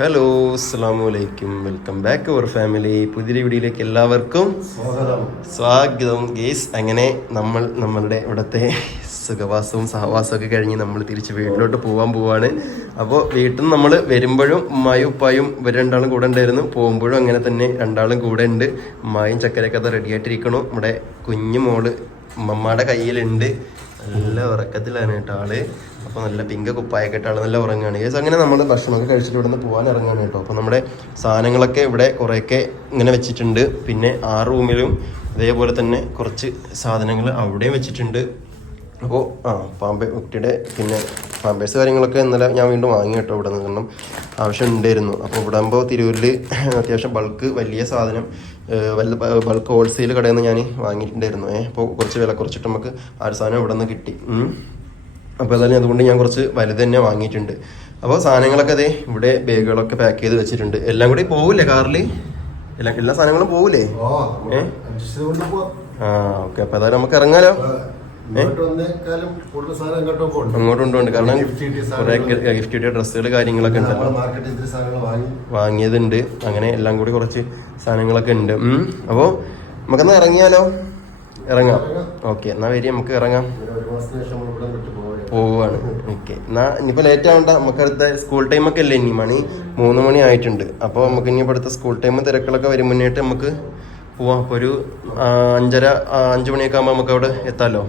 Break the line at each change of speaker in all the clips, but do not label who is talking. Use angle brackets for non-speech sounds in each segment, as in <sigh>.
Hello അസ്സാം വലൈക്കും welcome back അവർ family പുതിയ വീഡിയോയിലേക്ക് എല്ലാവർക്കും സ്വാഗതം. ഗേസ് അങ്ങനെ നമ്മൾ നമ്മളുടെ ഇവിടുത്തെ സുഖവാസവും സഹവാസവും ഒക്കെ കഴിഞ്ഞ് നമ്മൾ തിരിച്ച് വീട്ടിലോട്ട് പോകാൻ പോവാണ്. അപ്പോൾ വീട്ടിൽ നിന്ന് നമ്മൾ വരുമ്പോഴും ഉമ്മായും ഉപ്പായും ഇവർ രണ്ടാളും കൂടെ ഉണ്ടായിരുന്നു. പോകുമ്പോഴും അങ്ങനെ തന്നെ രണ്ടാളും കൂടെ ഉണ്ട്. ഉമ്മായും ചക്കരയൊക്കെ അത് റെഡി ആയിട്ടിരിക്കണു. നമ്മുടെ കുഞ്ഞു മോൾ ഉമ്മമ്മയുടെ കയ്യിലുണ്ട്. നല്ല ഉറക്കത്തിലാണ് കേട്ടോ ആൾ. അപ്പൊ നല്ല പിങ്ക് കുപ്പായൊക്കെ ഇട്ട് നല്ല ഉറങ്ങുകയാണ് ഏസ് അങ്ങനെ നമ്മൾ ഭക്ഷണമൊക്കെ കഴിച്ചിട്ട് ഇവിടെ നിന്ന് പോകാൻ ഇറങ്ങുകയാണ് കേട്ടോ. അപ്പോൾ നമ്മുടെ സാധനങ്ങളൊക്കെ ഇവിടെ കുറേയൊക്കെ ഇങ്ങനെ വെച്ചിട്ടുണ്ട്. പിന്നെ ആ റൂമിലും അതേപോലെ തന്നെ കുറച്ച് സാധനങ്ങൾ അവിടെയും വെച്ചിട്ടുണ്ട്. അപ്പോൾ ആ പാമ്പേ കുട്ടിയുടെ പിന്നെ പാമ്പേഴ്സ് കാര്യങ്ങളൊക്കെ ഇന്നലെ ഞാൻ വീണ്ടും വാങ്ങി കേട്ടോ ഇവിടെ നിന്ന്. ആവശ്യം ഉണ്ടായിരുന്നു അപ്പോൾ ഇവിടെ ആകുമ്പോൾ തിരൂരിൽ അത്യാവശ്യം ബൾക്ക് വലിയ സാധനം വല്ല ബൾക്ക് ഹോൾസെയിൽ കടയിൽ നിന്ന് ഞാൻ വാങ്ങിയിട്ടുണ്ടായിരുന്നു. ഏഹ് അപ്പോൾ കുറച്ച് വില കുറച്ചിട്ട് നമുക്ക് ആ ഒരു സാധനം ഇവിടെ നിന്ന് കിട്ടി. അപ്പോൾ ഏതായാലും അതുകൊണ്ട് ഞാൻ കുറച്ച് വലുത് തന്നെ വാങ്ങിയിട്ടുണ്ട്. അപ്പോൾ സാധനങ്ങളൊക്കെ അതെ ഇവിടെ ബാഗുകളൊക്കെ പാക്ക് ചെയ്ത് വെച്ചിട്ടുണ്ട്. എല്ലാം കൂടി പോകില്ലേ കാറിൽ എല്ലാ എല്ലാ സാധനങ്ങളും
പോകില്ലേ
ആ ഓക്കെ. അപ്പോൾ അതായത് നമുക്ക് ഇറങ്ങാലോ?
അങ്ങോട്ടോ
കാരണം ഗിഫ്റ്റ് കിട്ടിയ ഡ്രസ്സുകൾ കാര്യങ്ങളൊക്കെ
ഉണ്ട്.
വാങ്ങിയതുണ്ട്. അങ്ങനെ എല്ലാം കൂടി കുറച്ച് സാധനങ്ങളൊക്കെ ഉണ്ട്. അപ്പോൾ അപ്പോ നമുക്കെന്നാ ഇറങ്ങിയാലോ? ഇറങ്ങാം. ഓക്കെ. എന്നാ വരി നമുക്ക് ഇറങ്ങാം. പോവാണ് ഓക്കെ. എന്നാ ഇനിയിപ്പോ ലേറ്റ് ആവണ്ട. നമുക്ക് അടുത്ത സ്കൂൾ ഒക്കെ അല്ലേ? ഇനി മണി മൂന്ന് മണി ആയിട്ടുണ്ട്. അപ്പോൾ നമുക്ക് ഇനി അടുത്ത സ്കൂൾ ടൈം തിരക്കുകളൊക്കെ വരും. മുന്നേട്ട് നമുക്ക് പോവാം. അപ്പോൾ ഒരു അഞ്ചര അഞ്ചു മണിയൊക്കെ ആകുമ്പോൾ നമുക്ക് അവിടെ
എത്താലോ?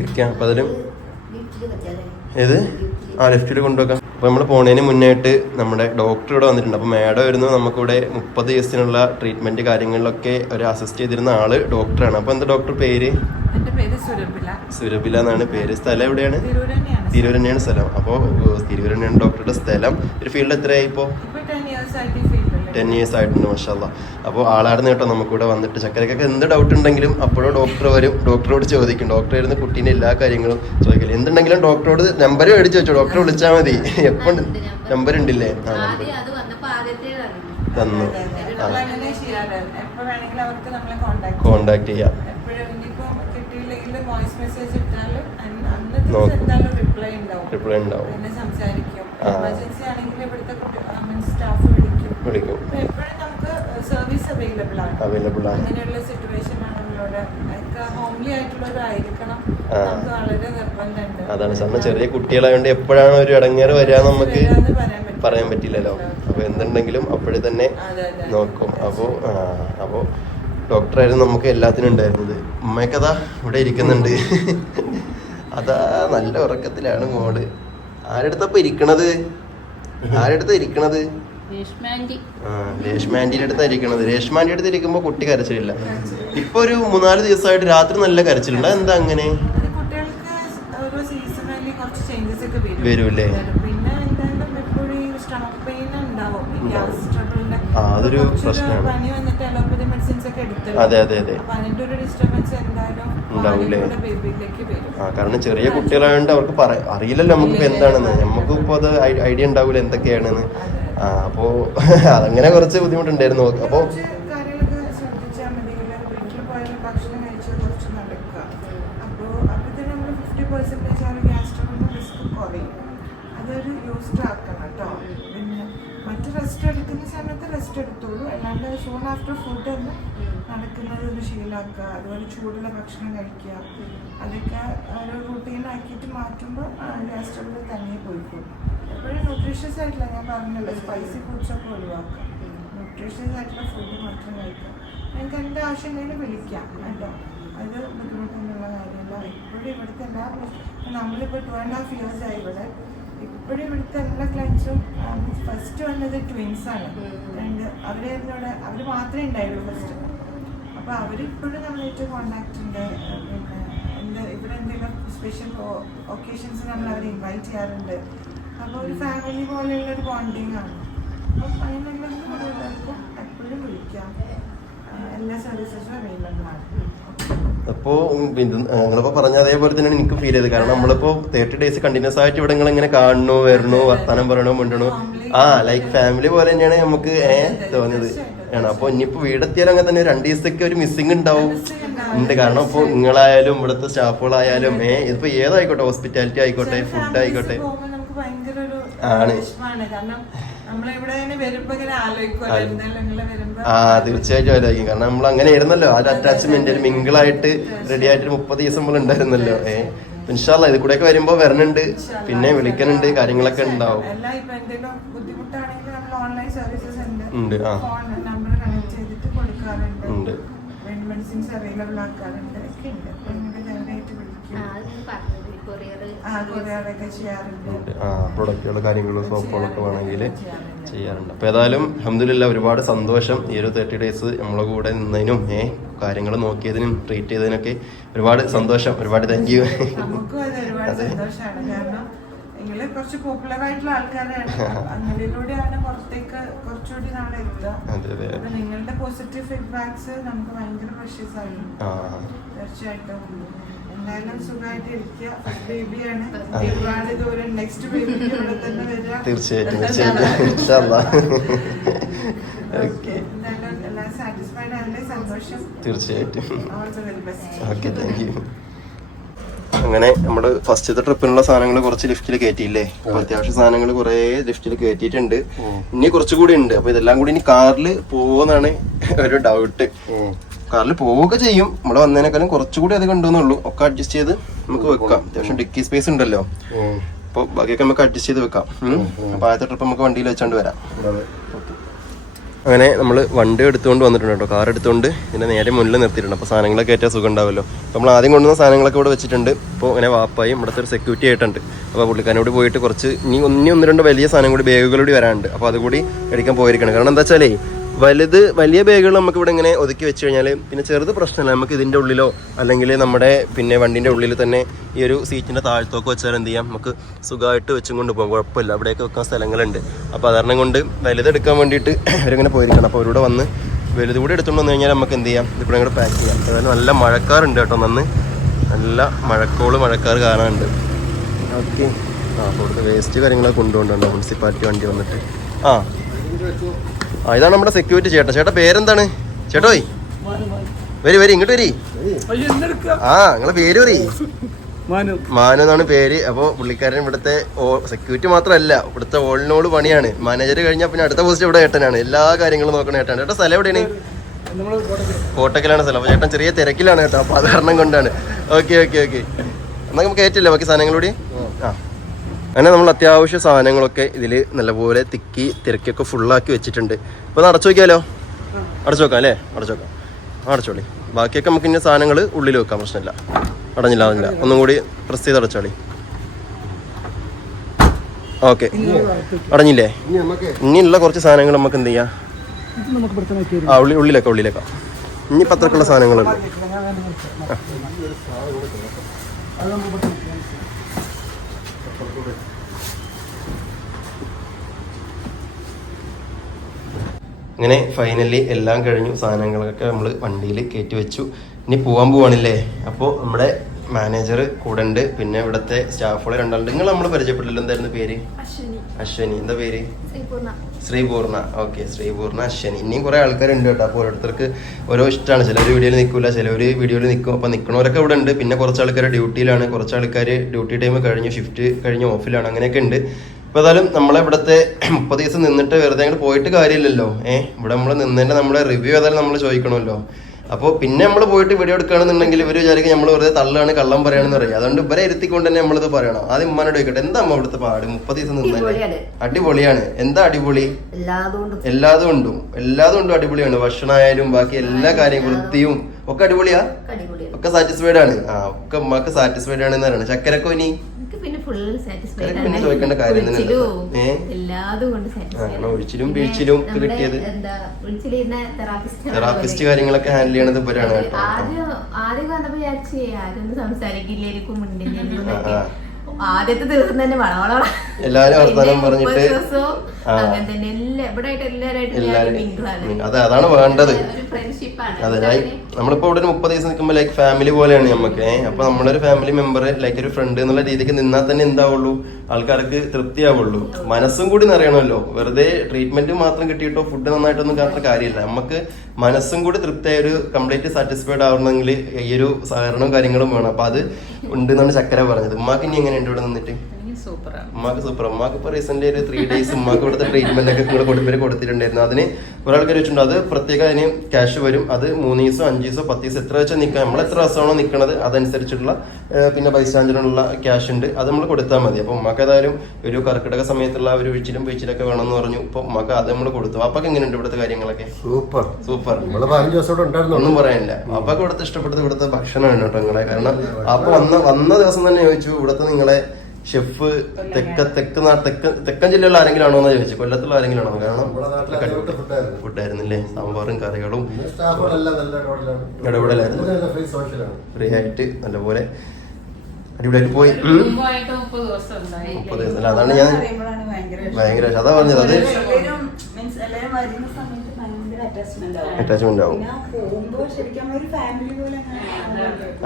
വിൽക്കാം അപ്പം അതിലും ഏത്? ആ ലെഫ്റ്റിൽ കൊണ്ടുവെക്കാം. അപ്പോൾ നമ്മൾ പോണതിന് മുന്നായിട്ട് നമ്മുടെ ഡോക്ടർ ഇവിടെ വന്നിട്ടുണ്ട്. അപ്പോൾ മാഡം വരുന്നു. നമുക്കിവിടെ മുപ്പത് ദിവസത്തിനുള്ള ട്രീറ്റ്മെന്റ് കാര്യങ്ങളിലൊക്കെ ഒരു അസിസ്റ്റ് ചെയ്തിരുന്ന ആൾ ഡോക്ടറാണ് അപ്പോൾ എന്താ ഡോക്ടർ പേര്?
സുരഭില.
എന്നാണ് പേര്. സ്ഥലം എവിടെയാണ്?
തിരൂർ തന്നെയാണ്
സ്ഥലം. അപ്പോൾ തിരൂർ തന്നെയാണ് ഡോക്ടറുടെ സ്ഥലം. ഒരു ഫീൽഡ് എത്രയായി
ഇപ്പോ? ടെൻ ഇയേഴ്സ് ആയിട്ട് ഈ ഫീൽഡിൽ
ടെൻ ഇയേഴ്സ് ആയിട്ടുണ്ട് മഷാല്ല. അപ്പോൾ ആളായിരുന്നു കേട്ടോ നമുക്കിവിടെ വന്നിട്ട്. ചക്കരക്കൊക്കെ എന്ത് ഡൗട്ട് ഉണ്ടെങ്കിലും അപ്പോഴും ഡോക്ടർ വരും. ഡോക്ടറോട് ചോദിക്കും. ഡോക്ടർ ഇരുന്ന് കുട്ടീന്റെ എല്ലാ കാര്യങ്ങളും ചോദിക്കില്ല എന്തുണ്ടെങ്കിലും ഡോക്ടറോട് നമ്പർ മേടിച്ച് വെച്ചോ. ഡോക്ടറെ വിളിച്ചാൽ മതി. എപ്പോൾ നമ്പർ ഉണ്ടില്ലേ? ആ നമ്പർ തന്നു.
കോണ്ടാക്ട്
കോണ്ടാക്ട് ചെയ്യാം.
വോയിസ് മെസ്സേജ് ഇട്ടാലും. റിപ്ലൈ ഉണ്ടാവും.
റിപ്ലൈ ഉണ്ടാവും.
എന്നെ സംസാരിക്കും. എമർജൻസി ആണെങ്കിൽ ഇവിടുത്തെ സ്റ്റാഫ് വിളിക്കും.
വിളിക്കും.
അപ്പൊ എപ്പോഴും നമുക്ക് സർവീസ് അവൈലബിൾ ആണ്.
അവൈലബിൾ ആണ്.
അങ്ങനെയുള്ള സിറ്റുവേഷൻ ആണ് നമ്മളോട് ഹോംലി ആയിട്ടുള്ളവരായിരിക്കണം
ആ.
നമുക്ക് വളരെ നിർബന്ധമുണ്ട്.
അതാണ് സാറിന് ചെറിയ കുട്ടികളായതുകൊണ്ട് എപ്പോഴാണ് ഒരു ഇടങ്ങേറ് വരിക നമുക്ക്
പറയാൻ
പറ്റില്ലല്ലോ. അപ്പൊ എന്തുണ്ടെങ്കിലും അപ്പോഴേ തന്നെ. നോക്കും. അപ്പോൾ അപ്പോൾ ഡോക്ടറായിരുന്നു നമുക്ക് എല്ലാത്തിനും ഉണ്ടായിരുന്നത്. ഉമ്മയൊക്കെ ഇവിടെ ഇരിക്കുന്നുണ്ട്. അതാ നല്ല ഉറക്കത്തിലാണ് മോൾ. ആരെടുത്തപ്പോ ഇരിക്കണത്? ആരെടുത്ത ഇരിക്കണത്? രേഷ്മാന്റിയുടെ അടുത്താ ഇരിക്കണത്. രേഷ്മാന്റി അടുത്ത് ഇരിക്കുമ്പോ കുട്ടി കരച്ചിലില്ല. ഇപ്പൊ ഒരു മൂന്നാൽ ദിവസമായിട്ട് രാത്രി നല്ല കരച്ചിലുണ്ട്. എന്താ അങ്ങനെ? വരൂല്ലേ?
പിന്നെ എന്തായാലും എപ്പോഴും സ്റ്റമക് പെയിൻ ഉണ്ടാവും. ഗ്യാസ് ട്രബിളിന്റെ
ആ, അതൊരു പ്രശ്നമാണ്. അതെ അതെ അതെ.
അപ്പൊ ഒരു ഡിസ്റ്റർബൻസ് എന്തായാലും
ഉണ്ടാവൂലേ?
ബേബിയിലേക്ക് വരും.
ആ കാരണം ചെറിയ കുട്ടികളായതുകൊണ്ട് അവർക്ക് പറ അറിയില്ലല്ലോ നമുക്കിപ്പോ എന്താണെന്ന്. നമുക്ക് ഇപ്പൊ അത് ഐഡിയ ഉണ്ടാവില്ല എന്തൊക്കെയാണെന്ന്. ആ അപ്പോ <laughs> അതങ്ങനെ കുറച്ച് ബുദ്ധിമുട്ടുണ്ടായിരുന്നു.
അപ്പോൾ അതൊരു യൂസ്ഡ് ആക്കണം കേട്ടോ. പിന്നെ മറ്റ് റെസ്റ്റ് എടുക്കുന്ന സമയത്ത് റെസ്റ്റ് എടുത്തോളൂ. അല്ലാണ്ട് സൂൺ ആഫ്റ്റർ ഫുഡ് തന്നെ നടക്കുന്നത് ഒന്ന് ശീലമാക്കുക അതുപോലെ ചൂടുള്ള ഭക്ഷണം കഴിക്കുക. അതൊക്കെ ഒരു റൂട്ടീനാക്കിയിട്ട് മാറ്റുമ്പോൾ ഗ്യാസ്ട്രോളിൽ തന്നെ പോയിക്കോളും. എപ്പോഴും ന്യൂട്രീഷ്യസ് ആയിട്ടില്ല ഞാൻ പറഞ്ഞല്ലോ സ്പൈസി ഫുഡ്സൊക്കെ ഒഴിവാക്കുക. ന്യൂട്രീഷ്യസ് ആയിട്ടുള്ള ഫുഡ് മാത്രം കഴിക്കാം നിങ്ങൾക്ക് എന്ത് ആവശ്യം ഉണ്ടെങ്കിലും വിളിക്കാം കേട്ടോ. അത് ബുദ്ധിമുട്ടൊന്നുള്ള കാര്യമല്ല. ഇപ്പോഴും ഇവിടുത്തെ എല്ലാ നമ്മളിപ്പോൾ ടു ആൻഡ് ഹാഫ് ഇയേഴ്സ് ആയി ഇവിടെ. ഇപ്പോഴും ഇവിടുത്തെ എല്ലാ ക്ലൈൻസും ഫസ്റ്റ് വന്നത് ട്വിൻസ് ആണ്. രണ്ട് അവരായിരുന്നു ഇവിടെ അവർ മാത്രമേ ഉണ്ടായുള്ളൂ ഫസ്റ്റ് അപ്പോൾ അവരിപ്പോഴും നമ്മളായിട്ട് കോണ്ടാക്ട് ഉണ്ട്. പിന്നെ എന്ത് ഇവിടെ എന്തെങ്കിലും സ്പെഷ്യൽ ഒക്കേഷൻസ് നമ്മൾ അവരെ ഇൻവൈറ്റ് ചെയ്യാറുണ്ട്. അപ്പോൾ ഒരു ഫാമിലി പോലെയുള്ള ഒരു ബോണ്ടിങ് ആണ്. അപ്പം അങ്ങനെയുള്ളവർക്ക് എല്ലാവർക്കും എപ്പോഴും വിളിക്കാം. എല്ലാ സർവീസസും അവൈലബിൾ ആണ്.
അപ്പോ പിന്നെ നിങ്ങളിപ്പോ പറഞ്ഞ അതേപോലെ തന്നെയാണ് എനിക്ക് ഫീൽ ചെയ്തത്. കാരണം നമ്മളിപ്പോ തേർട്ടി ഡേയ്സ് കണ്ടിന്യൂസ് ആയിട്ട് ഇവിടെ നിങ്ങൾ ഇങ്ങനെ കാണണു വരണു വർത്താനം പറയണു മിണ്ടണു. ആ ലൈക്ക് ഫാമിലി പോലെ തന്നെയാണ് നമുക്ക് ഏഹ് തോന്നിയത്. ആണ്. അപ്പൊ ഇനിയിപ്പോ വീടെത്തിയാലും അങ്ങനെ തന്നെ രണ്ട് ദിവസത്തേക്ക് ഒരു മിസ്സിംഗ് ഉണ്ടാവും. ഉണ്ട്. കാരണം ഇപ്പൊ നിങ്ങളായാലും ഇവിടുത്തെ സ്റ്റാഫുകളായാലും ഏ ഇതിപ്പോ ഏതായിക്കോട്ടെ? ഹോസ്പിറ്റാലിറ്റി ആയിക്കോട്ടെ ഫുഡ് ആയിക്കോട്ടെ. ആണ്. ആ തീർച്ചയായിട്ടും ആയിരിക്കും കാരണം നമ്മൾ അങ്ങനെ ആയിരുന്നല്ലോ. ആ ഒരു അറ്റാച്ച്മെന്റ് ഒരു മിങ്കിളായിട്ട് റെഡി ആയിട്ട് മുപ്പത് ദിവസം നമ്മൾ ഉണ്ടായിരുന്നല്ലോ. ഏ ഇൻഷാല്ല ഇത് കൂടെയൊക്കെ വരുമ്പോ വരണുണ്ട്. പിന്നെ വിളിക്കണുണ്ട്. കാര്യങ്ങളൊക്കെ ഉണ്ടാവും.
ഉണ്ട്,
ആ. ഉണ്ട്.
മെഡിസിൻസ് അവൈലബിൾ ആക്കാറുണ്ട്. ഒക്കെ
പ്രൊഡക്റ്റുകൾ കാര്യങ്ങളും സോപ്പുകളൊക്കെ വേണമെങ്കിൽ ചെയ്യാറുണ്ട്. അപ്പോൾ ഏതായാലും അഹമ്മദില്ല ഒരുപാട് സന്തോഷം ഈ ഒരു തേർട്ടി ഡേയ്സ് നമ്മളെ കൂടെ നിന്നതിനും ഏ കാര്യങ്ങൾ നോക്കിയതിനും ട്രീറ്റ് ചെയ്തതിനൊക്കെ ഒരുപാട് സന്തോഷം. ഒരുപാട് താങ്ക് യു
അത് നിങ്ങൾ കുറച്ച് പോപ്പുലർ ആയിട്ടുള്ള ആൾക്കാരാണ്. <laughs> അങ്ങനെയിലൂടെയാണ് പുറത്തേക്ക് കുറച്ചുകൂടി നാളെ എത്തുക. നിങ്ങളുടെ പോസിറ്റീവ് ഫീഡ്ബാക്സ് നമുക്ക് ഭയങ്കര പ്രഷ്യസ് ആണ്. തീർച്ചയായിട്ടും. എന്തായാലും സുഖമായിട്ട് ഇരിക്കുക. ബേബിയാണ് ഒരുപാട് ദൂരം നെക്സ്റ്റ് ബേബി ഇവിടെ തന്നെ വരിക.
തീർച്ചയായിട്ടും തീർച്ചയായിട്ടും. <laughs>
സന്തോഷം.
തീർച്ചയായിട്ടും. ഓക്കെ താങ്ക് യു അങ്ങനെ നമ്മുടെ ഫസ്റ്റത്തെ ട്രിപ്പിനുള്ള സാധനങ്ങൾ കുറച്ച് ലിഫ്റ്റിൽ കയറ്റിയില്ലേ അപ്പൊ അത്യാവശ്യ സാധനങ്ങൾ കുറെ ലിഫ്റ്റിൽ കയറ്റിയിട്ടുണ്ട് ഇനി കുറച്ചുകൂടി ഉണ്ട്. അപ്പൊ ഇതെല്ലാം കൂടി ഇനി കാറിൽ പോവെന്നാണ് <laughs> ഒരു ഡൗട്ട് കാറിൽ പോവുക ചെയ്യും. നമ്മൾ വന്നതിനേക്കാളും കുറച്ചുകൂടി അത് കണ്ടുവന്നുള്ളൂ ഒക്കെ അഡ്ജസ്റ്റ് ചെയ്ത് നമുക്ക് വെക്കാം. അത്യാവശ്യം ഡിക്കി സ്പേസ് ഉണ്ടല്ലോ. അപ്പൊ ബാക്കിയൊക്കെ നമുക്ക് അഡ്ജസ്റ്റ് ചെയ്ത് വെക്കാം. അപ്പോൾ അപ്പൊ ആദ്യത്തെ ട്രിപ്പ് നമുക്ക് വണ്ടിയിൽ വെച്ചോണ്ട് വരാം. അങ്ങനെ നമ്മൾ വണ്ടി എടുത്തുകൊണ്ട് വന്നിട്ടുണ്ട് കേട്ടോ. കാർ എടുത്തുകൊണ്ട് ഇതിന്റെ നേരെ മുന്നിൽ നിർത്തിയിട്ടുണ്ട്. അപ്പോൾ സാധനങ്ങളൊക്കെ ഏറ്റവും സുഖം ഉണ്ടാവുമല്ലോ നമ്മൾ ആദ്യം കൊണ്ടുവന്ന സാധനങ്ങളൊക്കെ ഇവിടെ വെച്ചിട്ടുണ്ട്. ഇപ്പോൾ ഇങ്ങനെ വാപ്പായും ഇവിടുത്തെ ഒരു സെക്യൂരിറ്റി ആയിട്ടുണ്ട്. അപ്പോൾ പുള്ളിക്കാരനോട് പോയിട്ട് കുറച്ച് ഇനി ഒന്നി ഒന്ന് രണ്ട് വലിയ സാധനം കൂടി ബാഗുകൾ കൂടി വരാനുണ്ട്. അപ്പോൾ അതുകൂടി എടുക്കാൻ പോയിരിക്കണം. കാരണം എന്താ വെച്ചാലേ വലുത് വലിയ ബാഗുകൾ നമുക്ക് ഇവിടെ ഇങ്ങനെ ഒതുക്കി വെച്ച് കഴിഞ്ഞാൽ പിന്നെ ചെറുത് പ്രശ്നമില്ല നമുക്ക് ഇതിന്റെ ഉള്ളിലോ അല്ലെങ്കിൽ നമ്മുടെ പിന്നെ വണ്ടിന്റെ ഉള്ളിൽ തന്നെ ഈ ഒരു സീറ്റിന്റെ താഴ്ത്തൊക്കെ വെച്ചാൽ എന്ത് ചെയ്യാം? നമുക്ക് സുഖമായിട്ട് വെച്ചും കൊണ്ട് പോകാം. കുഴപ്പമില്ല. അവിടെയൊക്കെ വെക്കാൻ സ്ഥലങ്ങളുണ്ട്. അപ്പോൾ അതാരണം കൊണ്ട് വലുതെടുക്കാൻ വേണ്ടിയിട്ട് അവരിങ്ങനെ പോയിരിക്കണം. അപ്പോൾ അവരോട് വന്ന് വലുത് കൂടി എടുത്തുകൊണ്ട് വന്നു കഴിഞ്ഞാൽ നമുക്ക് എന്ത് ചെയ്യാം? ഇവിടെ ഇങ്ങനെ പാക്ക് ചെയ്യാം. അതായത് നല്ല മഴക്കാറുണ്ട് കേട്ടോ നന്ന് നല്ല മഴക്കോൾ മഴക്കാർ കാണാനുണ്ട്. ഓക്കെ. ആ അപ്പോൾ ഇവിടുത്തെ വേസ്റ്റ് കാര്യങ്ങളൊക്കെ കൊണ്ടുപോകണ്ടോ? മുനിസിപ്പാലിറ്റി വണ്ടി വന്നിട്ട്. ആ. ആ ഇതാണ് നമ്മുടെ സെക്യൂരിറ്റി ചേട്ടൻ. ചേട്ടാ പേരെന്താണ്? ചേട്ടോയ് വരി വരി. ഇങ്ങോട്ട് വരി. ആ നിങ്ങളെ പേര് വരി മാനു. എന്നാണ് പേര്. അപ്പോൾ പുള്ളിക്കാരൻ ഇവിടുത്തെ സെക്യൂരിറ്റി മാത്രമല്ല ഇവിടുത്തെ ഓളിനോട് പണിയാണ്. മാനേജർ കഴിഞ്ഞാൽ പിന്നെ അടുത്ത പോസ്റ്റ് ഇവിടെ ഏട്ടനാണ്. എല്ലാ കാര്യങ്ങളും നോക്കണ ഏട്ടാണ് ചേട്ടാ സ്ഥലം എവിടെയാണ്? കോട്ടക്കലാണ് സ്ഥലം. അപ്പോൾ ചേട്ടൻ ചെറിയ തിരക്കിലാണ് കേട്ടോ. അപ്പോൾ അത് കാരണം കൊണ്ടാണ്. Okay okay okay. എന്നാൽ നമുക്ക് ഏറ്റില്ല ബാക്കി സാധനങ്ങളൂടി? ആ. അങ്ങനെ നമ്മൾ അത്യാവശ്യ സാധനങ്ങളൊക്കെ ഇതിൽ നല്ലപോലെ തിക്കി തിരക്കിയൊക്കെ ഫുള്ളാക്കി വെച്ചിട്ടുണ്ട്. അപ്പോൾ അത് അടച്ചു നോക്കിയാലോ? അടച്ചു വെക്കാം അല്ലേ? അടച്ചു വെക്കാം അടച്ചോളി. ബാക്കിയൊക്കെ നമുക്ക് ഇനി സാധനങ്ങൾ ഉള്ളിൽ വെക്കാം പ്രശ്നമില്ല. അടഞ്ഞില്ല അടഞ്ഞില്ല. ഒന്നും കൂടി പ്രസ് ചെയ്ത് അടച്ചോളി. ഓക്കെ. അടഞ്ഞില്ലേ? ഇനിയുള്ള കുറച്ച് സാധനങ്ങൾ നമുക്ക് എന്ത് ചെയ്യാം? ആ ഉള്ളി ഉള്ളിലേക്കാം ഉള്ളിലേക്കാം. ഇനി പത്രക്കുള്ള സാധനങ്ങളുണ്ട്. അങ്ങനെ ഫൈനലി എല്ലാം കഴിഞ്ഞു സാധനങ്ങളൊക്കെ നമ്മൾ വണ്ടിയിൽ കയറ്റി വെച്ചു. ഇനി പോകാൻ പോവാണില്ലേ? അപ്പോൾ നമ്മുടെ മാനേജർ കൂടെ ഉണ്ട്. പിന്നെ ഇവിടത്തെ സ്റ്റാഫുകൾ രണ്ടാളുണ്ട്. നിങ്ങൾ നമ്മൾ പരിചയപ്പെട്ടില്ല എന്തായിരുന്നു പേര്? അശ്വിനി. എന്താ പേര്?
ശ്രീപൂർണ.
ശ്രീപൂർണ. ഓക്കെ ശ്രീപൂർണ അശ്വനി. ഇനിയും കുറെ ആൾക്കാരുണ്ട് കേട്ടോ. അപ്പോൾ ഓരോരുത്തർക്ക് ഓരോ ഇഷ്ടമാണ് ചിലർ വീഡിയോയിൽ നിൽക്കില്ല ചിലർ വീഡിയോയിൽ നിൽക്കും അപ്പോൾ നിൽക്കണവരൊക്കെ ഇവിടെ ഉണ്ട്. പിന്നെ കുറച്ച് ആൾക്കാർ ഡ്യൂട്ടിയിലാണ്. കുറച്ച് ആൾക്കാർ ഡ്യൂട്ടി ടൈം കഴിഞ്ഞു ഷിഫ്റ്റ് കഴിഞ്ഞ് ഓഫിലാണ് അങ്ങനെയൊക്കെ ഉണ്ട്. അപ്പോൾ ഏതായാലും നമ്മളെ ഇവിടുത്തെ <clears throat> മുപ്പത് ദിവസം നിന്നിട്ട് വെറുതെ അങ്ങോട്ട് പോയിട്ട് കാര്യമില്ലല്ലോ. ഏഹ് ഇവിടെ നമ്മൾ നിന്നതിന്റെ നമ്മുടെ റിവ്യൂ ഏതായാലും നമ്മൾ ചോദിക്കണമല്ലോ. അപ്പോൾ പിന്നെ നമ്മൾ പോയിട്ട് വീഡിയോ എടുക്കുകയാണെന്നുണ്ടെങ്കിൽ ഇവർ വിചാരിക്കും നമ്മൾ വെറുതെ തള്ളാണ് കള്ളം പറയാണെന്ന് പറയും. അതുകൊണ്ട് ഇവരെ ഇരുത്തിക്കൊണ്ട് തന്നെ നമ്മളിത് പറയണം. ആദ്യം ഉമ്മാനോട് ചോദിക്കട്ടെ എന്താ അമ്മ ഇവിടുത്തെ പാട്? മുപ്പത് ദിവസം നിന്നല്ലേ?
അടിപൊളിയാണ്.
എന്താ അടിപൊളി? എല്ലാതും ഉണ്ടും. എല്ലാതും ഉണ്ടും അടിപൊളിയാണ്. ഭക്ഷണമായാലും ബാക്കി എല്ലാ കാര്യങ്ങളും വൃത്തിയും ഒക്കെ അടിപൊളിയാ? ഒക്കെ സാറ്റിസ്ഫൈഡ് ആണ്. ആ ഒക്കെ ഉമ്മക്ക് സാറ്റിസ്ഫൈഡ് ആണെന്ന് പറയണം. ചക്കരക്കോ ഇനി?
എനിക്ക് പിന്നെ
അങ്ങനെ ഒഴിച്ചിലും വീഴ്ചിലും കിട്ടിയത്
തെറാപ്പിസ്റ്റ്
കാര്യങ്ങളൊക്കെ ഹാൻഡിൽ ചെയ്യണത് ഇവരാണ് കേട്ടോ.
ആദ്യം ആദ്യം വന്നപ്പോ വിചാരിച്ച് ആരും സംസാരിക്കില്ലായിരിക്കും. <laughs> ആദ്യത്തെ ദിവസം തന്നെ വളവള
എല്ലാരും വർത്താനം പറഞ്ഞിട്ട് അതെ അതാണ് വേണ്ടത്. അതെ നമ്മളിപ്പോ ഇവിടെ ഒരു മുപ്പത് ദിവസം നിൽക്കുമ്പോൾ ലൈക്ക് ഫാമിലി പോലെയാണ് നമുക്ക് അപ്പോൾ നമ്മുടെ ഒരു ഫാമിലി മെമ്പർ ലൈക്ക് ഒരു ഫ്രണ്ട് എന്നുള്ള രീതിക്ക് നിന്നാൽ തന്നെ എന്താവുള്ളൂ? ആൾക്കാർക്ക് തൃപ്തിയാവുള്ളൂ. മനസ്സും കൂടി നിറയണമല്ലോ. വെറുതെ ട്രീറ്റ്മെന്റ് മാത്രം കിട്ടിയിട്ടോ ഫുഡ് നന്നായിട്ടൊന്നും കാണുന്ന കാര്യമില്ല. നമുക്ക് മനസ്സും കൂടി തൃപ്തിയായ ഒരു കംപ്ലീറ്റ് സാറ്റിസ്ഫൈഡ് ആവണമെങ്കിൽ ഈ ഒരു സഹകരണവും കാര്യങ്ങളും വേണം. അപ്പൊ അത് ഉണ്ട് എന്നാണ് ചക്കര പറഞ്ഞത്. ഉമ്മാക്ക് ഇനി എങ്ങനെയുണ്ട് ഇവിടെ നിന്നിട്ട്? ഉമ്മാക്ക് സൂപ്പർ ഉമ്മാക്ക് ഇപ്പൊ റീസെന്റ് ഒരു ത്രീ ഡേയ്സ് ഉമ്മാക്ക് ഇവിടുത്തെ ട്രീറ്റ്മെന്റ് ഒക്കെ നിങ്ങൾ കൊടുപ്പിന് കൊടുത്തിട്ടുണ്ടായിരുന്നു. അതിന് ഒരാൾക്കാർ വെച്ചിട്ടുണ്ട്. അത് പ്രത്യേകം അതിന് ക്യാഷ് വരും. അത് മൂന്ന് ദിവസം അഞ്ച് ദിവസം പത്ത് ദിവസം എത്ര വെച്ചാൽ നിൽക്കാം നമ്മൾ എത്ര ദിവസമാണോ നിൽക്കുന്നത് അതനുസരിച്ചുള്ള പിന്നെ സ്റ്റാൻഡിനുള്ള ക്യാഷ് ഉണ്ട്. അത് നമ്മൾ കൊടുത്താൽ മതി. അപ്പൊ ഉമ്മാക്ക് ഏതായാലും ഒരു കർക്കിടക സമയത്തുള്ള ഒരു വീഴ്ചയിലും വീഴ്ചയിലൊക്കെ വേണമെന്ന് പറഞ്ഞു. ഇപ്പൊ ഉമ്മാക്ക് അത് നമ്മൾ കൊടുത്തു. അപ്പൊക്കെ എങ്ങനെയുണ്ട് ഇവിടുത്തെ കാര്യങ്ങളൊക്കെ?
സൂപ്പർ.
സൂപ്പർ. ഒന്നും പറയാനില്ല അപ്പൊക്കെ ഇവിടുത്തെ ഇഷ്ടപ്പെട്ടത് ഇവിടുത്തെ ഭക്ഷണമാണ് കേട്ടോ നിങ്ങളെ. കാരണം അപ്പൊ വന്ന വന്ന ദിവസം തന്നെ ചോദിച്ചു ഇവിടുത്തെ നിങ്ങളെ ഷെഫ് തെക്ക തെക്ക് തെക്ക തെക്ക് തെക്കൻ ജില്ലയിലുള്ള ആരെങ്കിലും ആണോ എന്ന് ചോദിച്ചു. കൊല്ലത്തുള്ള ആരെങ്കിലും ആണോ കാരണം. ഫുഡായിരുന്നില്ലേ സാമ്പാറും കറികളും. ഇടപെടലായിരുന്നു.
ഫ്രീ
ആയിട്ട് നല്ലപോലെ അടിപൊളിയായിട്ട് പോയി.
മുപ്പത് ദിവസം
അല്ല, അതാണ് ഞാൻ
ഭയങ്കര
അതാ പറഞ്ഞത്. അത്
അറ്റാച്ച്മെന്റ് ആവും.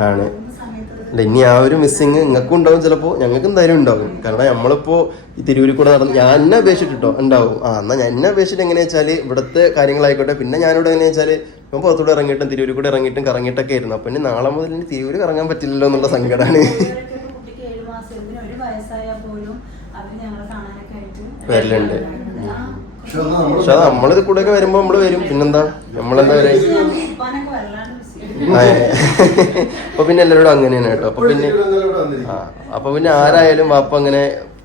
ആണ്. അല്ല ഇനി ആ ഒരു മിസ്സിങ് നിങ്ങൾക്കും ഉണ്ടാവും ചിലപ്പോൾ ഞങ്ങൾക്ക് എന്തായാലും ഉണ്ടാവും. കാരണം നമ്മളിപ്പോ ഈ തിരൂരിൽ കൂടെ നടന്ന് ഞാൻ എന്നെ അപേക്ഷിച്ചിട്ടോ ഉണ്ടാവും. ആ എന്നാ ഞാൻ എന്നെ അപേക്ഷിച്ചിട്ട് എങ്ങനെയാ വെച്ചാൽ ഇവിടുത്തെ കാര്യങ്ങളായിക്കോട്ടെ പിന്നെ ഞാനിവിടെ എങ്ങനെയാ വെച്ചാൽ ഇപ്പം പുറത്തൂടെ ഇറങ്ങിയിട്ടും തിരൂരിൽ കൂടെ ഇറങ്ങിയിട്ടും കറങ്ങിയിട്ടൊക്കെ ആയിരുന്നു അപ്പൊ ഇനി നാളെ മുതൽ ഇനി തിരൂര് കറങ്ങാൻ പറ്റില്ലല്ലോ എന്നുള്ള സങ്കടമാണ് വരലുണ്ട്.
പക്ഷെ
നമ്മളിത് കൂടെയൊക്കെ വരുമ്പോൾ വരുമ്പോ നമ്മൾ വരും. പിന്നെന്താ? നമ്മളെന്താ പറയാ
ഉപ്പാനൊക്കെ വല്ലാണ്ട് miss ചെയ്യും.
ആ, ഏ. <laughs> അപ്പൊ പിന്നെ എല്ലാവരോടും അങ്ങനെയാണ് കേട്ടോ. അപ്പൊ പിന്നെ അപ്പൊ പിന്നെ ആരായാലും വാപ്പ അങ്ങനെ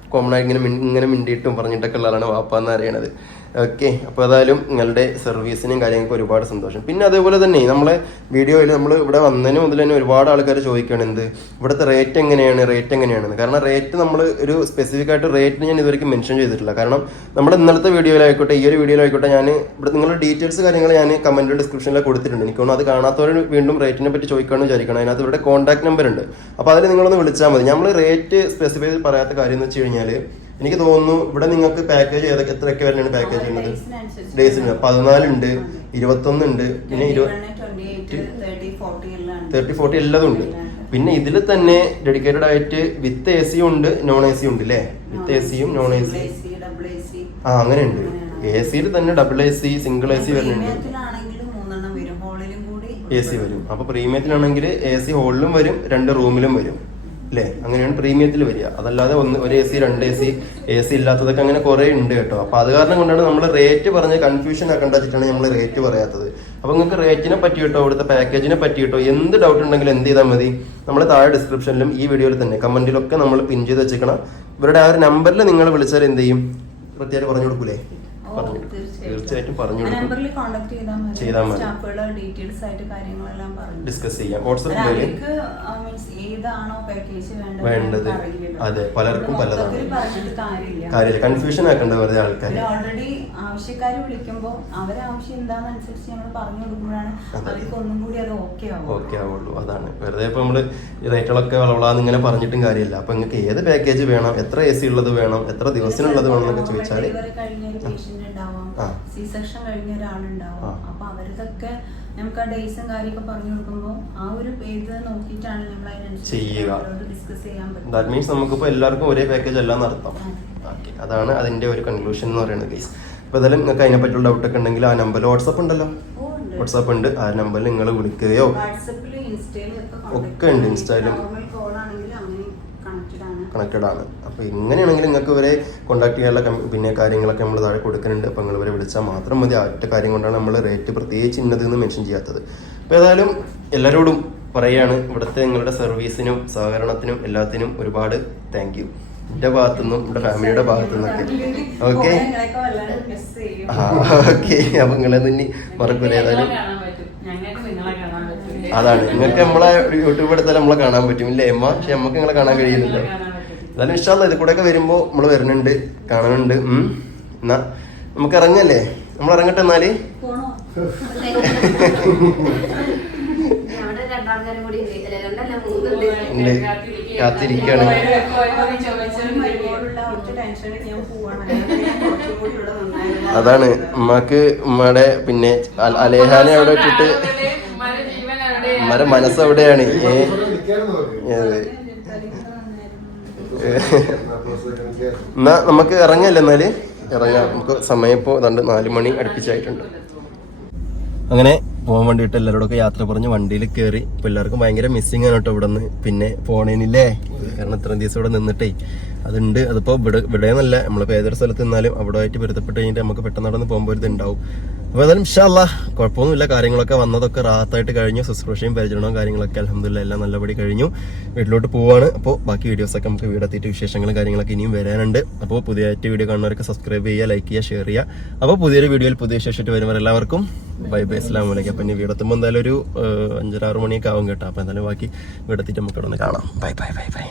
കോമൺ ആയി ഇങ്ങനെ ഇങ്ങനെ മിണ്ടിയിട്ടും പറഞ്ഞിട്ടൊക്കെ ഉള്ളതാണ് വാപ്പ എന്ന് അറിയണത് ഓക്കെ അപ്പോൾ ഏതായാലും നിങ്ങളുടെ സർവീസിനും കാര്യങ്ങൾക്ക് ഒരുപാട് സന്തോഷം. പിന്നെ അതേപോലെ തന്നെ നമ്മളെ വീഡിയോയിൽ നമ്മൾ ഇവിടെ വന്നതിന് മുതൽ തന്നെ ഒരുപാട് ആൾക്കാർ ചോദിക്കുകയാണ് എന്ത്? ഇവിടുത്തെ റേറ്റ് എങ്ങനെയാണ് റേറ്റ് എങ്ങനെയാണെന്ന്? കാരണം റേറ്റ് നമ്മൾ ഒരു സ്പെസിഫിക് ആയിട്ട് റേറ്റ് ഞാൻ ഇതുവരെയ്ക്ക് മെൻഷൻ ചെയ്തിട്ടില്ല. കാരണം നമ്മുടെ ഇന്നലത്തെ വീഡിയോയിലായിക്കോട്ടെ ഈ ഒരു വീഡിയോയിലായിക്കോട്ടെ ഞാൻ ഇവിടെ നിങ്ങളുടെ ഡീറ്റെയിൽസ് കാര്യങ്ങൾ ഞാൻ കമന്റ് ഡിസ്ക്രിപ്ഷനിൽ കൊടുത്തിട്ടുണ്ട്. എനിക്ക് അത് കാണാത്തവർ വീണ്ടും റേറ്റിനെ പറ്റി ചോദിക്കുകയാണെന്ന് വിചാരിക്കണം. അതിനകത്ത് ഇവിടെ കോൺടാക്ട് നമ്പർ ഉണ്ട്. അപ്പോൾ അതിൽ നിങ്ങളൊന്ന് വിളിച്ചാൽ മതി. നമ്മൾ റേറ്റ് സ്പെസിഫൈ പറയാത്ത കാര്യം എന്ന് വെച്ച് കഴിഞ്ഞാൽ എനിക്ക് തോന്നുന്നു ഇവിടെ നിങ്ങൾക്ക് പാക്കേജ് ഏതൊക്കെ എത്രയൊക്കെ വരുന്നതാണ് പാക്കേജ് ചെയ്യുന്നത് ഡേയ്സിന് പതിനാലുണ്ട് ഇരുപത്തൊന്നുണ്ട് പിന്നെ
28, 30, 40 എല്ലാം ഉണ്ട്.
തേർട്ടി ഫോർട്ടി എല്ലാതും ഉണ്ട്. പിന്നെ ഇതിൽ തന്നെ ഡെഡിക്കേറ്റഡ് ആയിട്ട് വിത്ത് എ സിയും ഉണ്ട് നോൺ എ സിയും ഉണ്ട് അല്ലേ വിത്ത് എ സിയും നോൺ എ സി ആ അങ്ങനെ ഉണ്ട് എ സിയിൽ തന്നെ double A C single A C വരുന്നുണ്ട്. എ സി വരും. അപ്പൊ പ്രീമിയത്തിലാണെങ്കിൽ എ സി ഹോളിലും വരും രണ്ട് റൂമിലും വരും. അല്ലേ അങ്ങനെയാണ് പ്രീമിയത്തിൽ വരിക. അതല്ലാതെ ഒന്ന് ഒരു എ സി രണ്ട് എ സി എ സി ഇല്ലാത്തതൊക്കെ അങ്ങനെ കുറെ ഉണ്ട് കേട്ടോ. അപ്പോൾ അത് കാരണം കൊണ്ടാണ് നമ്മൾ റേറ്റ് പറഞ്ഞ് കൺഫ്യൂഷൻ ആക്കേണ്ട നമ്മൾ റേറ്റ് പറയാത്തത്. അപ്പോൾ നിങ്ങൾക്ക് റേറ്റിനെ പറ്റിയിട്ടോ ഇവിടുത്തെ പാക്കേജിനെ പറ്റിയിട്ടോ എന്ത് ഡൗട്ട് ഉണ്ടെങ്കിലും എന്ത് ചെയ്താൽ മതി. നമ്മൾ താഴെ ഡിസ്ക്രിപ്ഷനിലും ഈ വീഡിയോയിൽ തന്നെ കമന്റിലൊക്കെ നമ്മൾ പിൻ ചെയ്ത് വെച്ചേക്കണം. ഇവരുടെ ആ ഒരു നമ്പറിൽ നിങ്ങൾ വിളിച്ചാൽ എന്ത് ചെയ്യും? കൃത്യമായിട്ട് പറഞ്ഞു കൊടുക്കൂലേ? പറഞ്ഞു
തീർച്ചയായിട്ടും.
പറഞ്ഞു
ചെയ്താൽ മതി.
ഡിസ്കസ് ചെയ്യാം. വാട്സപ്പ്
അല്ല, മീൻസ് ഏതാണോ പാക്കേജ് വേണ്ടത്.
അതെ, പലർക്കും പലതാണ്.
കാര്യമില്ല.
കൺഫ്യൂഷൻ ആക്കേണ്ട വെറുതെ ആൾക്കാർ
ഓൾറെഡി ആവശ്യക്കാർ വിളിക്കുമ്പോൾ അവരെ ആവശ്യം എന്താണെന്നനുസരിച്ച് നമ്മൾ പറഞ്ഞു കൊടുക്കുമ്പോഴാണ്. അവർക്ക് ഒന്നും കൂടി അത് ഓക്കെ ആവും
ഓക്കെ ആവുള്ളൂ. അതാണ്. വെറുതെ ഇപ്പൊ നമ്മൾ റേറ്റുകളൊക്കെ വളവളാന്ന് ഇങ്ങനെ പറഞ്ഞിട്ടും കാര്യമില്ല. അപ്പൊ നിങ്ങൾക്ക് ഏത് പാക്കേജ് വേണം? എത്ര എ സി ഉള്ളത് വേണം? എത്ര ദിവസത്തിനുള്ളത് വേണം എന്നൊക്കെ
ചോദിച്ചാൽ ഉണ്ടാവാം. സി സെക്ഷൻ കഴിഞ്ഞ ഒരാളുണ്ടാവാം. അപ്പൊ അവരതൊക്കെ നമുക്ക് ആ ഡേയ്സും കാര്യമൊക്കെ പറഞ്ഞു കൊടുക്കുമ്പോൾ ആ ഒരു പേജ് നോക്കിയിട്ടാണ് നമ്മൾ. അതിനനുസരിച്ച് ഡിസ്കസ് ചെയ്യാൻ പറ്റും
ദാറ്റ് മീൻസ് നമുക്കിപ്പോൾ എല്ലാവർക്കും ഒരേ പാക്കേജ് അല്ല നടത്താം. ഓക്കെ അതാണ് അതിന്റെ ഒരു കൺക്ലൂഷൻ എന്ന് പറയുന്നത് ഗൈസ് അപ്പോൾ ഏതായാലും നിങ്ങൾക്ക് അതിനെ പറ്റിയുള്ള ഡൗട്ട് ഒക്കെ ഉണ്ടെങ്കിൽ ആ നമ്പർ വാട്സപ്പ് ഉണ്ടല്ലോ. വാട്സപ്പ് ഉണ്ട്. ആ നമ്പറിൽ നിങ്ങൾ വിളിക്കുകയോ
ഒക്കെ
ഉണ്ട്, ഇൻസ്റ്റയിലും.
കണക്റ്റഡ് ആണ്.
അപ്പോൾ ഇങ്ങനെയാണെങ്കിൽ നിങ്ങൾക്ക് ഇവരെ കോൺടാക്ട് ചെയ്യാനുള്ള പിന്നെ കാര്യങ്ങളൊക്കെ നമ്മൾ താഴെ കൊടുക്കുന്നുണ്ട്. അപ്പോൾ നിങ്ങൾ ഇവരെ വിളിച്ചാൽ മാത്രം മതി. ആ ഒറ്റ കാര്യം കൊണ്ടാണ് നമ്മൾ റേറ്റ് പ്രത്യേകിച്ച് ഇന്നത് എന്ന് മെൻഷൻ ചെയ്യാത്തത്. അപ്പോൾ ഏതായാലും എല്ലാവരോടും പറയുകയാണ് ഇവിടുത്തെ നിങ്ങളുടെ സർവീസിനും സഹകരണത്തിനും എല്ലാത്തിനും ഒരുപാട് താങ്ക് യു എന്റെ ഭാഗത്തുനിന്നും എന്റെ ഫാമിലിയുടെ ഭാഗത്തു നിന്നൊക്കെ ഓക്കെ ഓക്കെ അപ്പം നിങ്ങളെ തന്നെ മറക്കൂല ഏതായാലും അതാണ്. നിങ്ങൾക്ക് നമ്മളെ യൂട്യൂബ് എടുത്താൽ നമ്മളെ കാണാൻ പറ്റും. ഇല്ലേ അമ്മ പക്ഷെ നമുക്ക് നിങ്ങളെ കാണാൻ കഴിയുന്നില്ല. എന്നാലും ഇഷ്ടമല്ല ഇത് കൂടെ ഒക്കെ വരുമ്പോ നമ്മൾ വരുന്നുണ്ട് കാണുന്നുണ്ട് ഉം. എന്നാ നമുക്ക് ഇറങ്ങല്ലേ? നമ്മൾ ഇറങ്ങട്ടെ
എന്നാൽ? കാത്തിരിക്കാണ്.
അതാണ്. ഉമ്മാക്ക് ഉമ്മയുടെ പിന്നെ അലേഹാനെ അവിടെ ഇട്ടിട്ട് ഉമ്മയുടെ മനസ്സവിടെയാണ്. ഏ
ഇവിടെ നിൽക്കാനും നോക്ക്.
ഏത്?
തലയ്ക്ക് നന്നായിരുന്നു.
എന്നാ ഒക്കെ
നമുക്ക് ഇറങ്ങല്ലേ എന്നാൽ? ഇറങ്ങാം. നമുക്ക് സമയം ഇപ്പോൾ രണ്ട് നാല് മണി അടുപ്പിച്ചായിട്ടുണ്ട്. അങ്ങനെ പോകാൻ വേണ്ടിയിട്ട് എല്ലാവരോടൊക്കെ യാത്ര പറഞ്ഞ് വണ്ടിയിൽ കയറി ഇപ്പൊ എല്ലാവർക്കും ഭയങ്കര മിസ്സിങ് ആണ് കേട്ടോ ഇവിടെ നിന്ന് പിന്നെ പോണേനില്ലേ? കാരണം ഇത്രയും ദിവസം ഇവിടെ നിന്നിട്ടേ. അതുണ്ട്. അതിപ്പോ ഇവിടെ ഇവിടെ നല്ല നമ്മളിപ്പോ ഏതൊരു സ്ഥലത്ത് നിന്നാലും അവിടെ ആയിട്ട് പൊരുത്തപ്പെട്ട് കഴിഞ്ഞിട്ട് നമുക്ക് പെട്ടെന്ന് നടന്ന് പോകുമ്പോൾ ഒരു ഇതുണ്ടാവും അപ്പോൾ ഏതായാലും ഇഷ്ടമല്ല കുഴപ്പമൊന്നുമില്ല. കാര്യങ്ങളൊക്കെ വന്നതൊക്കെ റാത്തായിട്ട് കഴിഞ്ഞു. ശുശ്രൂഷയും പരിചരണവും കാര്യങ്ങളൊക്കെ അലഹമില്ല എല്ലാം നല്ലപടി കഴിഞ്ഞു. വീട്ടിലോട്ട് പോവാണ്. അപ്പോൾ ബാക്കി വീഡിയോസൊക്കെ നമുക്ക് വീടെത്തിയിട്ട് വിശേഷങ്ങളും കാര്യങ്ങളൊക്കെ ഇനിയും വരാനുണ്ട്. അപ്പോൾ പുതിയതായിട്ട് വീഡിയോ കാണുന്നവർക്ക് സബ്സ്ക്രൈബ് ചെയ്യുക ലൈക്ക് ചെയ്യുക ഷെയർ ചെയ്യുക. അപ്പോൾ പുതിയൊരു വീഡിയോയിൽ പുതിയ വിശേഷമായിട്ട് വരുമ്പോൾ എല്ലാവർക്കും ബൈ ബൈ അസ്ലാം വലൈക്കും അപ്പം ഇനി വീടെത്തുമ്പോൾ എന്തായാലും ഒരു അഞ്ചരാറ് മണിയൊക്കെ ആവും കേട്ടോ. അപ്പോൾ എന്തായാലും ബാക്കി വീടെത്തിയിട്ട് നമുക്ക് ഇവിടെ കാണാം. Bye bye bye bye.